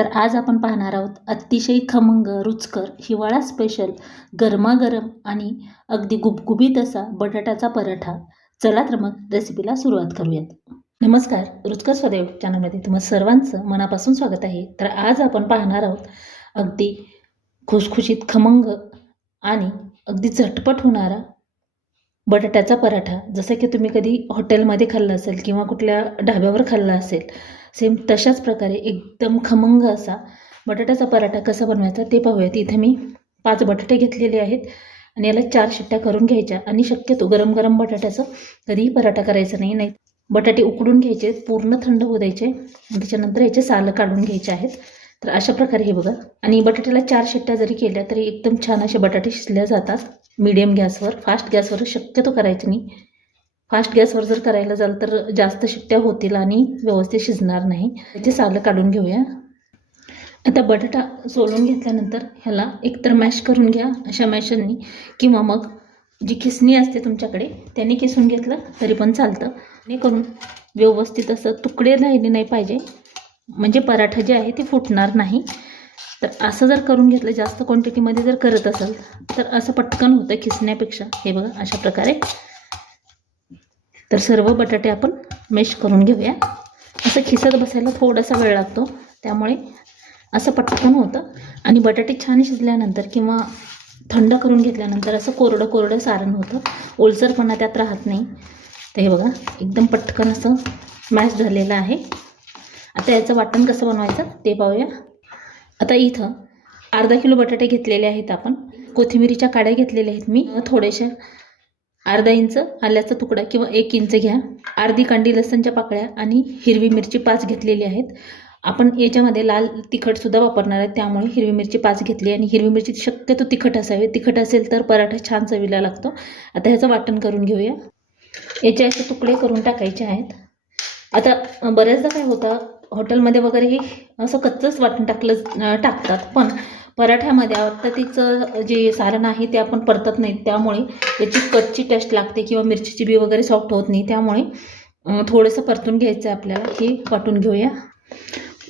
तर आज आपण पाहणार आहोत अतिशय खमंग रुचकर हिवाळा स्पेशल गरमागरम आणि अगदी गुबगुबीत असा बटाट्याचा पराठा. चला तर मग रेसिपीला सुरुवात करूयात. नमस्कार रुचकर स्वदेव चॅनलमध्ये तुम्हा सर्वांचं मनापासून स्वागत आहे. तर आज आपण पाहणार आहोत अगदी खुसखुशीत खमंग आणि अगदी झटपट होणारा बटाट्याचा पराठा जसं की तुम्ही कधी हॉटेलमध्ये खाल्ला असेल किंवा कुठल्या ढाब्यावर खाल्ला असेल सेम तशाच प्रकारे एकदम खमंग असा बटाट्याचा पराठा कसा बनवायचा ते पाहूयात. इथे मी पाच बटाटे घेतलेले आहेत आणि याला चार शिट्ट्या करून घ्यायच्या आणि शक्यतो गरम गरम बटाट्याचं कधीही पराठा करायचा नाही. नाही बटाटे उकडून घ्यायचे पूर्ण थंड होऊ द्यायचे आणि त्याच्यानंतर याचे सालं काढून घ्यायचे आहेत. तर अशा प्रकारे हे बघा. आणि बटाट्याला चार शिट्ट्या जरी केल्या तरी एकदम छान असे बटाटे शिजल्या जातात. मीडियम गॅसवर फास्ट गॅसवर शक्यतो करायचं नाही. फास्ट गॅसवर जर करायला जाल तर जास्त शिट्ट्या होतील आणि व्यवस्थित शिजणार नाही. त्याचे सालं काढून घेऊया. आता बटाटा सोलून घेतल्यानंतर ह्याला एकतर मॅश करून घ्या अशा मॅशरनी किंवा मग जी खिसणी असते तुमच्याकडे त्याने किसून घेतलं तरी पण चालतं. हे करून व्यवस्थित असं तुकडे राहिले नाही पाहिजे. म्हणजे पराठा जे आहे ते फुटणार नाही. तर असं जर करून घेतलं जास्त क्वांटिटीमध्ये जर करत असाल तर असं पटकन होतं खिसण्यापेक्षा. हे बघा अशा प्रकारे. तर सर्व बटाटे आपण मेश करून घेऊया. असं खिसत बसायला थोडासा वेळ लागतो. त्यामुळे असं पटकन होतं. आणि बटाटे छान शिजल्यानंतर किंवा थंड करून घेतल्यानंतर असं कोरडं कोरडं सारण होतं. ओलसरपणा त्यात राहत नाही. तर हे बघा एकदम पटकन असं मॅश झालेलं आहे. आता याचं वाटण कसं बनवायचं ते पाहूया. आता इथं अर्धा किलो बटाटे घेतलेले आहेत आपण. कोथिंबिरीच्या काड्या घेतलेल्या आहेत मी. थोड्याशा अर्धा इंच आल्याचा तुकडा किंवा एक इंच घ्या. अर्धी कांडी लसणच्या पाकळ्या आणि हिरवी मिरची पाच घेतलेली आहेत. आपण याच्यामध्ये लाल तिखटसुद्धा वापरणार आहे त्यामुळे हिरवी मिरची पाच घेतली आणि हिरवी मिरची शक्यतो तिखट असावी. तिखट असेल तर पराठा छान चवीला लागतो. आता ह्याचं वाटण करून घेऊया. याचे असे तुकडे करून टाकायचे आहेत. आता बऱ्याचदा काय होतं हॉटेलमध्ये वगैरे हे असं कच्चंच वाटून टाकलं टाकतात. पण पराठ्यामध्ये आता तिचं जे सारण आहे ते आपण परतत नाही. त्यामुळे याची कच्ची टेस्ट लागते किंवा मिरचीची बी वगैरे सॉफ्ट होत नाही. त्यामुळे थोडंसं परतून घ्यायचं आहे आपल्याला. हे वाटून घेऊया.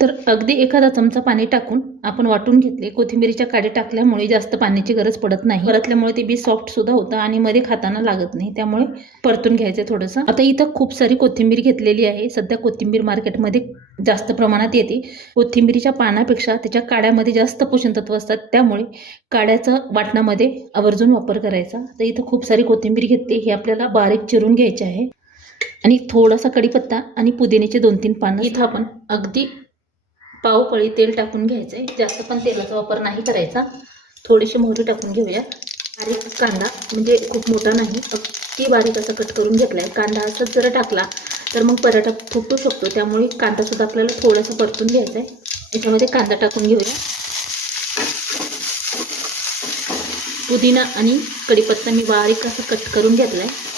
तर अगदी एखादा चमचा पाणी टाकून आपण वाटून घेतले. कोथिंबीरीच्या काडे टाकल्यामुळे जास्त पाण्याची गरज पडत नाही. परतल्यामुळे ते बी सॉफ्टसुद्धा होतं आणि मध्ये खाताना लागत नाही. त्यामुळे परतून घ्यायचं थोडंसं. आता इथं खूप सारी कोथिंबीर घेतलेली आहे. सध्या कोथिंबीर मार्केटमध्ये जास्त प्रमाणात येते. कोथिंबीरीच्या पानापेक्षा त्याच्या काड्यामध्ये जास्त पोषण तत्व असतात. त्यामुळे काड्याचा वाटणामध्ये आवर्जून वापर करायचा. तर इथं खूप सारी कोथिंबीर घेतली. हे आपल्याला बारीक चिरून घ्यायचे आहे. आणि थोडासा कढीपत्ता आणि पुदिन्याचे दोन तीन पानं इथं आपण अगदी पावपळी तेल टाकून घ्यायचं आहे जास्त पण तेलाचा वापर नाही करायचा. थोडीशी मोहरी टाकून घेऊया. बारीक कांदा म्हणजे खूप मोठा नाही अगदी बारीक असा कट करून घेतला आहे कांदा असंच जर टाकला तर मग पराठा फुटू शकतो. त्यामुळे कांदासुद्धा आपल्याला थोडंसं परतून घ्यायचं आहे. याच्यामध्ये कांदा टाकून घेऊया. पुदिना आणि कढीपत्ता मी बारीक असं कट करून घेतला आहे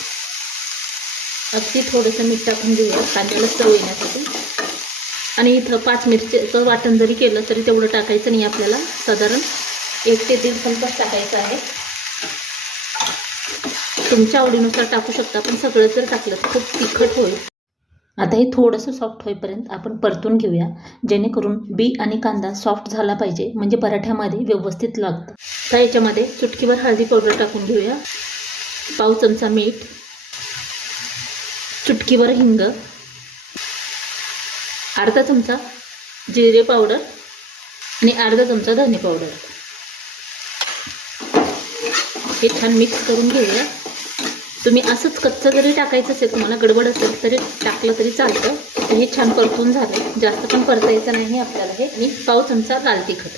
अगदी थोडंसं मीठ टाकून घेऊया कांद्याला चव येण्यासाठी. आणि इथं पाच मिरचीचं वाटण जरी केलं तरी तेवढं टाकायचं नाही आपल्याला. साधारण एक ते दीड चमचाच टाकायचं आहे. तुमच्या आवडीनुसार टाकू शकता पण सगळं जर टाकलं तर खूप तिखट होईल. आता हे थोडंसं सॉफ्ट होईपर्यंत आपण परतून घेऊया जेणेकरून बी आणि कांदा सॉफ्ट झाला पाहिजे म्हणजे पराठ्यामध्ये व्यवस्थित लागतं. का याच्यामध्ये चुटकीवर हळदी पावडर टाकून घेऊया. पाव चमचा मीठ चुटकीवर हिंग अर्धा चमचा जिरे पावडर आणि अर्धा चमचा धने पावडर. हे छान मिक्स करून घेऊया. तुम्ही असंच कच्चं जरी टाकायचं असेल तुम्हाला गडबड असेल तरी टाकलं तरी चालतं. तर हे छान परतून झालं. जास्त पण परतायचं नाही आपल्याला हे. आणि पाव चमचा लाल तिखट.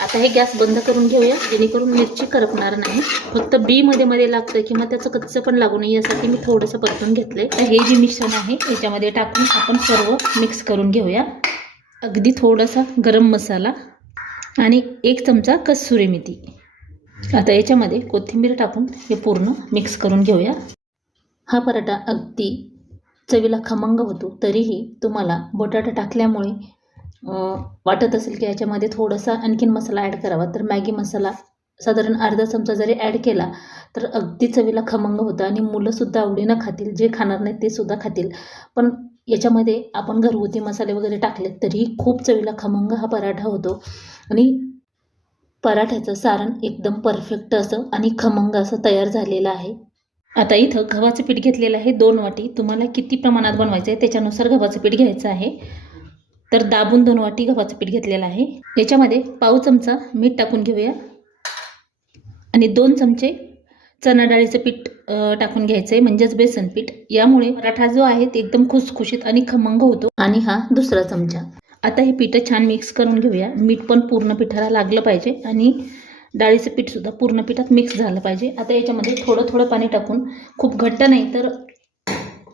आता हे गॅस बंद करून घेऊया. जेणेकरून मिरची करपणार नाही. फक्त बी मध्ये मध्ये लागतं किंवा त्याचं कच्चं पण लागू नये यासाठी मी थोडंसं परतून घेतले तर हे जे मिश्रण आहे याच्यामध्ये टाकून आपण सर्व मिक्स करून घेऊया. अगदी थोडासा गरम मसाला आणि एक चमचा कसुरी मेथी. आता याच्यामध्ये कोथिंबीर टाकून हे पूर्ण मिक्स करून घेऊया. हा पराठा अगदी चवीला खमंग होतो तरीही तुम्हाला बटाटा टाकल्यामुळे वाटत असेल की याच्यामध्ये थोडासा आणखीन मसाला ॲड करावा. तर मॅगी मसाला साधारण अर्धा चमचा जरी ॲड केला तर अगदी चवीला खमंग होतं आणि मुलंसुद्धा आवडीनं खातील जे खाणार नाहीत ते सुद्धा खातील. पण याच्यामध्ये आपण घरगुती मसाले वगैरे टाकले तरी खूप चवीला खमंग हा पराठा होतो. आणि पराठ्याचं सारण एकदम परफेक्ट असं आणि खमंग असं तयार झालेलं आहे. आता इथं गव्हाचं पीठ घेतलेलं आहे दोन वाटी. तुम्हाला किती प्रमाणात बनवायचं आहे त्याच्यानुसार गव्हाचं पीठ घ्यायचं आहे. तर दाबून दोन वाटी गव्हाचं पीठ घेतलेलं आहे. याच्यामध्ये पाव चमचा मीठ टाकून घेऊया. आणि दोन चमचे चणा डाळीचं पीठ टाकून घ्यायचं आहे म्हणजेच बेसन पीठ. यामुळे पराठा जो आहे ते एकदम खुसखुशीत आणि खमंग होतो. आणि हा दुसरा चमचा. आता हे पीठ छान मिक्स करून घेऊया. मीठ पण पूर्ण पिठाला लागलं पाहिजे आणि डाळीचं पीठसुद्धा पूर्ण पिठात मिक्स झालं पाहिजे. आता याच्यामध्ये थोडं थोडं पाणी टाकून खूप घट्ट नाही तर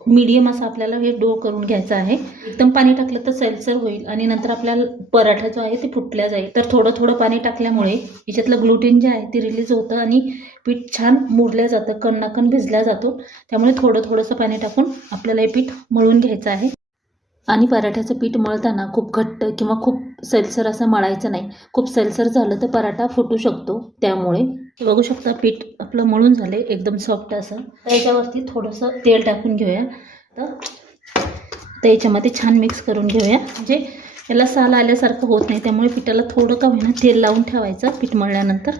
मीडियम असं आपल्याला हे डो करून घ्यायचं आहे. एकदम पाणी टाकलं तर सैलसर होईल आणि नंतर आपल्याला पराठा जो आहे ते फुटल्या जाईल. तर थोडं थोडं पाणी टाकल्यामुळे याच्यातलं ग्लुटीन जे आहे ते रिलीज होतं आणि पीठ छान मुरलं जातं कणाकण भिजल्या जातो. त्यामुळे थोडं थोडंसं पाणी टाकून आपल्याला हे पीठ मळून घ्यायचं आहे. आणि पराठ्याचं पीठ मळताना खूप घट्ट किंवा खूप सैलसर असं मळायचं नाही. खूप सैलसर झालं तर पराठा फुटू शकतो. त्यामुळे बघू शकता पीठ आपलं मळून झालं एकदम सॉफ्ट असं. त्याच्यावरती थोडंसं तेल टाकून घेऊया. तर याच्यामध्ये छान मिक्स करून घेऊया. म्हणजे याला साल आल्यासारखं होत नाही त्यामुळे पिठाला थोडं का होईना तेल लावून ठेवायचं पीठ मळल्यानंतर.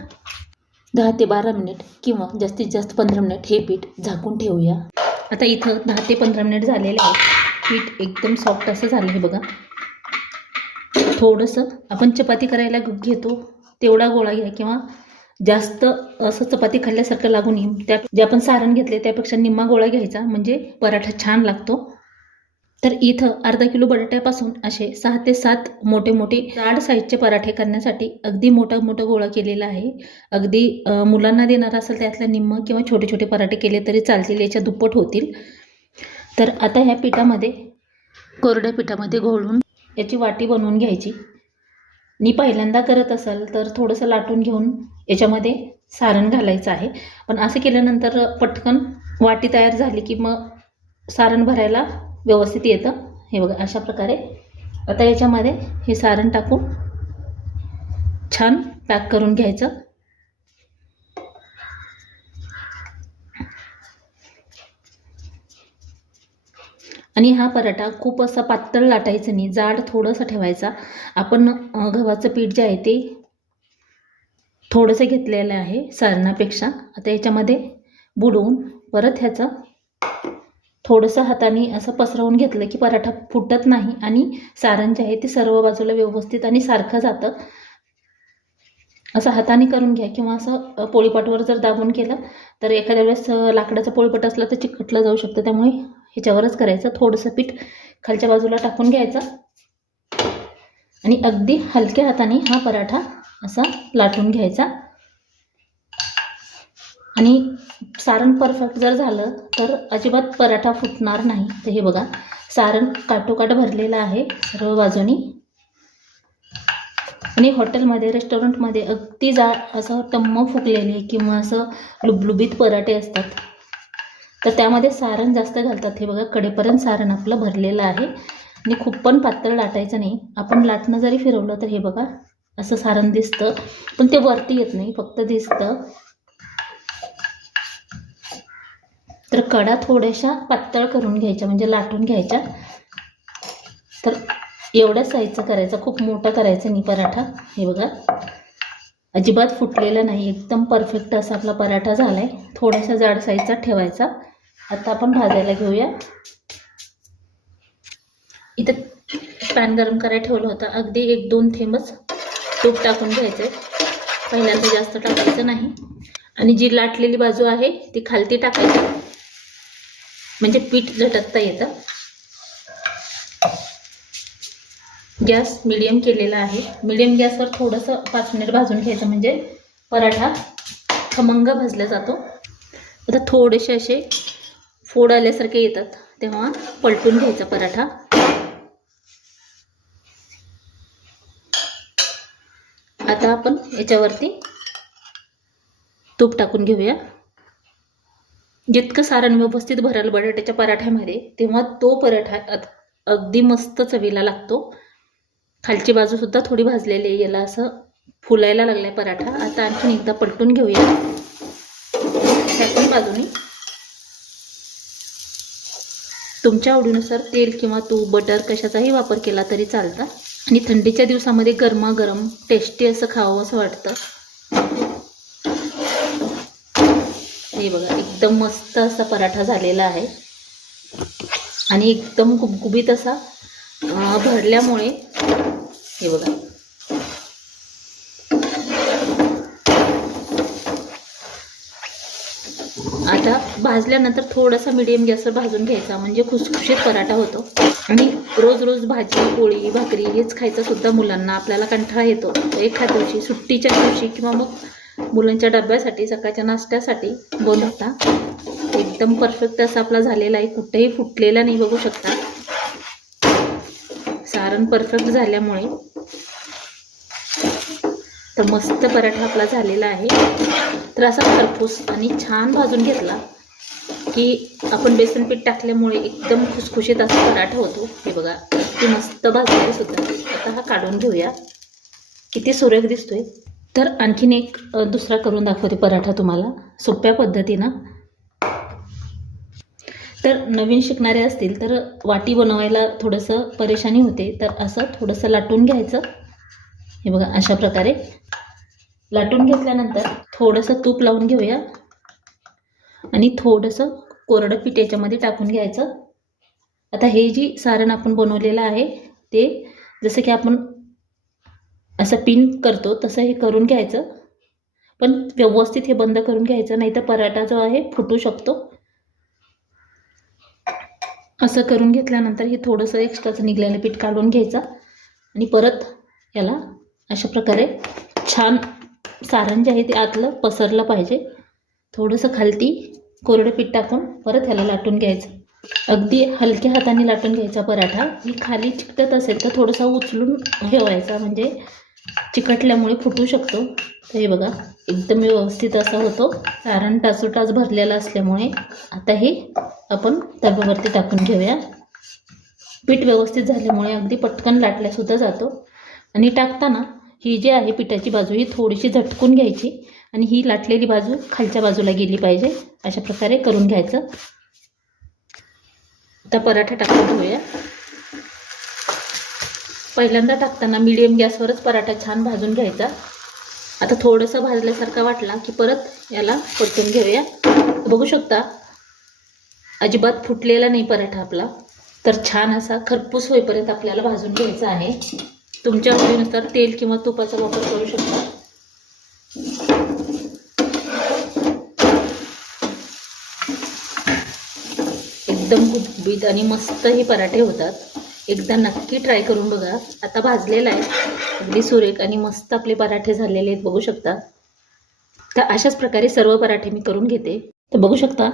दहा ते बारा मिनिट किंवा जास्तीत जास्त पंधरा मिनिट हे पीठ झाकून ठेवूया. आता इथं दहा ते पंधरा मिनिट झालेले आहे पीठ एकदम सॉफ्ट असं झालं आहे बघा. थोडंसं आपण चपाती करायला घेतो तेवढा गोळा घ्या किंवा जास्त असं चपाती खाल्ल्यासारखं लागू नये. त्या जे आपण सारण घेतले त्यापेक्षा निम्मा गोळा घ्यायचा म्हणजे पराठा छान लागतो. तर इथं अर्धा किलो बटाट्यापासून असे सहा ते सात मोठे मोठे जाड साईजचे पराठे करण्यासाठी अगदी मोठा मोठा गोळा केलेला आहे. अगदी मुलांना देणार असेल त्यातलं निम्म किंवा छोटे छोटे पराठे केले तरी चालतील याच्या दुप्पट होतील. तर आता ह्या पिठामध्ये कोरड्या पिठामध्ये घोळून याची वाटी बनवून घ्यायची. मी पहिल्यांदा करत असाल तर थोडंसं लाटून घेऊन याच्यामध्ये सारण घालायचं आहे. पण असं केल्यानंतर पटकन वाटी तयार झाली की मग सारण भरायला व्यवस्थित येतं. हे बघा अशा प्रकारे आता याच्यामध्ये हे सारण टाकून छान पॅक करून घ्यायचं. आणि हा पराठा खूप असा पातळ लाटायचं नाही जाड थोडंसं ठेवायचा. आपण गव्हाचं पीठ जे आहे ते थोडंसं घेतलेलं आहे सारणापेक्षा. आता याच्यामध्ये बुडवून परत ह्याचं थोडंसं हाताने असं पसरवून घेतलं की पराठा फुटत नाही आणि सारण जे आहे ते सर्व बाजूला व्यवस्थित आणि सारखं जातं. असं हाताने करून घ्या किंवा असं पोळीपाटवर जर दाबून केलं तर एखाद्या वेळेस लाकडाचा लाकडाचं पोळीपाट असला तर चिकटलं जाऊ शकतं. त्यामुळे ह्याच्यावरच करायचं. थोडंसं पीठ खालच्या बाजूला टाकून घ्यायचं. आणि अगदी हलक्या हाताने हा पराठा असा लाटून घ्यायचा. आणि सारण परफेक्ट जर झालं तर अजिबात पराठा फुटणार नाही. तर हे बघा सारण काटोकाट भरलेलं आहे सर्व बाजूनी. आणि हॉटेलमध्ये रेस्टॉरंटमध्ये अगदी जा असं टम्म फुगलेले किंवा असं लुबलुबीत पराठे असतात. तर त्यामध्ये सारण जास्त घालतात. हे बघा कडेपर्यंत सारण आपलं भरलेलं आहे. आणि खूप पण पातळ लाटायचं नाही. आपण लाटणं जरी फिरवलं तर हे बघा असं सारण दिसतं. पण ते वरती येत नाही फक्त दिसतं. तर कडा थोड्याशा पातळ करून घ्यायच्या म्हणजे लाटून घ्यायच्या. तर एवढ्या साईजचं करायचा खूप मोठा करायचं नाही पराठा. हे बघा अजिबात फुटलेलं नाही. एकदम परफेक्ट असा आपला पराठा झाला आहे थोडासा जाड साईजचा ठेवायचा. आता आपण भाजायला घेऊया. इथं पॅन गरम करायला ठेवलं होतं. अगदी एक दोन थेंबच तूप टाकून घ्यायचं पहिल्यांदा जास्त टाकायचं नाही. आणि जी लाटलेली बाजू आहे ती खालती टाकायची. म्हणजे पीठ झटकता येतं. गॅस मिडियम केलेला आहे. मिडियम गॅसवर थोडंसं पाच मिनिट भाजून घ्यायचं. म्हणजे पराठा खमंग भाजला जातो. आता थोडेसे असे फोड आल्यासारखे येतात. तेव्हा पलटून घ्यायचा पराठा. आता आपण याच्यावरती तूप टाकून घेऊया. जितकं सारण व्यवस्थित भराल बटाट्याच्या पराठ्यामध्ये तेव्हा तो पराठा अग- अगदी मस्त चवीला लागतो. खालची बाजू सुद्धा थोडी भाजलेली आहे याला असं फुलायला लागलाय पराठा. आता आणखीन एकदा पलटून घेऊया. ह्या पण बाजूनी तुमच्या आवडीनुसार तेल किंवा तूप बटर कशाचाही वापर केला तरी चालतं. आणि थंडीच्या दिवसामध्ये गरमागरम टेस्टी असं खावं असं वाटतं. हे बघा एकदम मस्त असा पराठा झालेला आहे. आणि एकदम गुबगुबीत असा भरल्यामुळे हे बघा. आता भाजल्यानंतर थोडासा मिडियम गॅसवर भाजून घ्यायचा. म्हणजे खुसखुशीत पराठा होतो. आणि रोज रोज भाजी पोळी भाकरी हेच खायचा सुद्धा मुलांना आपल्याला कंठाळा येतो. एखाद्या दिवशी सुट्टीच्या दिवशी किंवा मग मुलांच्या डब्यासाठी सकाळच्या नाश्त्यासाठी बनवता एकदम परफेक्ट असा आपला झालेला आहे. कुठेही फुटलेला नाही बघू शकता. सारण परफेक्ट झाल्यामुळे तर मस्त पराठा आपला झालेला आहे. तर असा खरपूस आणि छान भाजून घेतला की आपण बेसन पीठ टाकल्यामुळे एकदम खुसखुशीत असा पराठा होतो. हे बघा किती मस्त भाजलेली सुद्धा. आता हा काढून घेऊया. किती सुरेख दिसतोय. तर आणखीन एक दुसरा करून दाखवते पराठा तुम्हाला. सोप्या पद्धतीनं. तर नवीन शिकणारे असतील तर वाटी बनवायला थोडंसं परेशानी होते. तर असं थोडंसं लाटून घ्यायचं. हे बघा अशा प्रकारे लाटून घेतल्यानंतर थोडंसं तूप लावून घेऊया. आणि थोडंसं कोरडं पीठ याच्यामध्ये टाकून घ्यायचं. आता हे जी सारण आपण बनवलेलं आहे ते जसं की आपण असं पिन करतो तसं हे करून घ्यायचं. पण व्यवस्थित हे बंद करून घ्यायचं नाही तर पराठा जो आहे फुटू शकतो. असं करून घेतल्यानंतर हे थोडंसं एक्स्ट्राचं निघलेलं पीठ काढून घ्यायचं. आणि परत याला अशा प्रकारे छान सारण जे आहे ते आतलं पसरलं पाहिजे. थोडंसं खालती कोरडं पीठ टाकून परत ह्याला लाटून घ्यायचं. अगदी हलक्या हाताने लाटून घ्यायचा पराठा. ही खाली चिकटत असेल तर थोडंसं उचलून ठेवायचा. म्हणजे चिकटल्यामुळे फुटू शकतो. तर हे बघा एकदम व्यवस्थित असा होतो. सारण टाचोटाच भरलेला असल्यामुळे आता हे आपण तव्यावरती टाकून घेऊया. पीठ व्यवस्थित झाल्यामुळे अगदी पटकन लाटल्यासुद्धा जातो. आणि टाकताना ही जी आहे पिठाची बाजू ही थोडीशी झटकून घ्यायची आणि ही लाटलेली बाजू खालच्या बाजूला गेली पाहिजे. अशा प्रकारे करून घ्यायचं. आता पराठा टाकून घेऊया. पहिल्यांदा टाकताना मिडियम गॅसवरच पराठा छान भाजून घ्यायचा. आता थोडंसं भाजल्यासारखा वाटला की परत याला परतून घेऊया. बघू शकता अजिबात फुटलेला नाही पराठा आपला. तर छान असा खरपूस होईपर्यंत आपल्याला भाजून घ्यायचा आहे. तुमच्या आवडीनुसार तेल किंवा तुपाचा वापर करू शकता. एकदम गुबगुबीत आणि मस्त हे पराठे होतात. एकदा नक्की ट्राय करून बघा. आता भाजलेला आहे. अगदी सुरेख आणि मस्त आपले पराठे झालेले आहेत बघू शकता. तर अशाच प्रकारे सर्व पराठे मी करून घेते. तर बघू शकता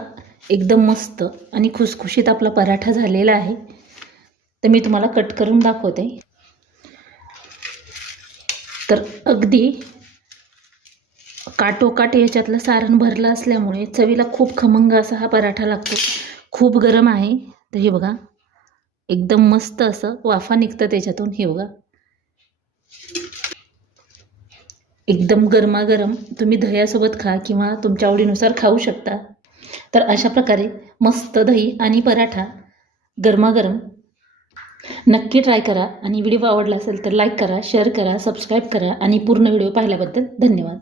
एकदम मस्त आणि खुसखुशीत आपला पराठा झालेला आहे. तर मी तुम्हाला कट करून दाखवते. तर अगदी काटोकाट याच्यातलं सारण भरलं असल्यामुळे चवीला खूप खमंग असा हा पराठा लागतो. खूप गरम आहे. तर हे बघा एकदम मस्त असं वाफा निघतं त्याच्यातून. हे बघा. एकदम गरमागरम. तुम्ही दह्यासोबत खा किंवा तुमच्या आवडीनुसार खाऊ शकता. तर अशा प्रकारे मस्त दही आणि पराठा गरमागरम नक्की ट्राय करा. आणि व्हिडिओ आवडला असेल तर लाईक करा शेअर करा सबस्क्राईब करा आणि पूर्ण व्हिडिओ पाहिल्याबद्दल धन्यवाद.